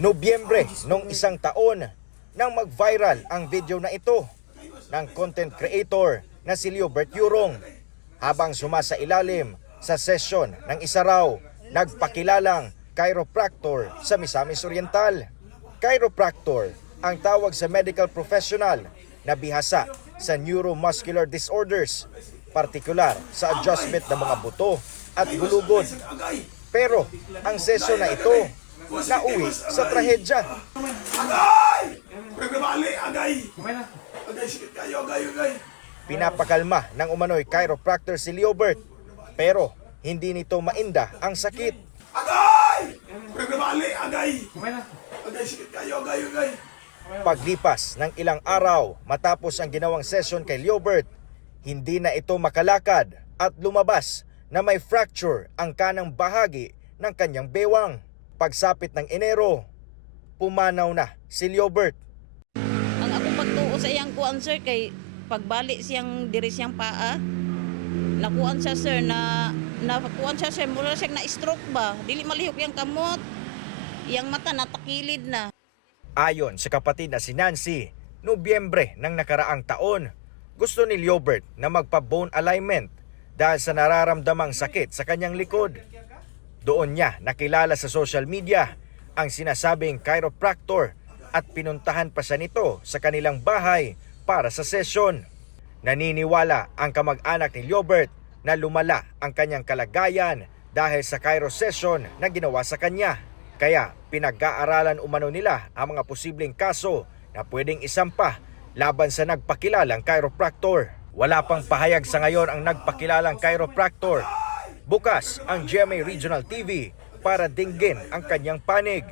Nobyembre nung isang taon nang mag-viral ang video na ito ng content creator na si Liobert Yurong habang sumasailalim sa session ng isa raw nagpakilalang chiropractor sa Misamis Oriental. Chiropractor ang tawag sa medical professional na bihasa sa neuromuscular disorders, partikular sa adjustment ng mga buto at gulugod. Pero ang sesyon na ito nauwi sa trahedya. Pinapakalma ng umano'y chiropractor si Liobert, pero hindi nito mainda ang sakit. Paglipas ng ilang araw matapos ang ginawang session kay Liobert, hindi na ito makalakad at lumabas na may fracture ang kanang bahagi ng kanyang bewang. Pagsapit ng Enero, pumanaw na si Liobert. Ang ako pagtuo sa iyang kuan sir kay pagbalik siyang diri siyang paa. Nakuan siya sir nakuan siya sir mula siya na stroke ba. Dili malihok yang kamot. Yang mata natakilid na. Ayon sa kapatid na si Nancy, Nobyembre ng nakaraang taon, gusto ni Liobert na magpa-bone alignment dahil sa nararamdamang sakit sa kanyang likod. Doon niya nakilala sa social media ang sinasabing chiropractor at pinuntahan pa siya nito sa kanilang bahay para sa session. Naniniwala ang kamag-anak ni Liobert na lumala ang kanyang kalagayan dahil sa chiro session na ginawa sa kanya. Kaya pinag-aaralan umano nila ang mga posibleng kaso na pwedeng isampa laban sa nagpakilalang chiropractor. Wala pang pahayag sa ngayon ang nagpakilalang chiropractor. Bukas ang GMA Regional TV para dinggin ang kanyang panig.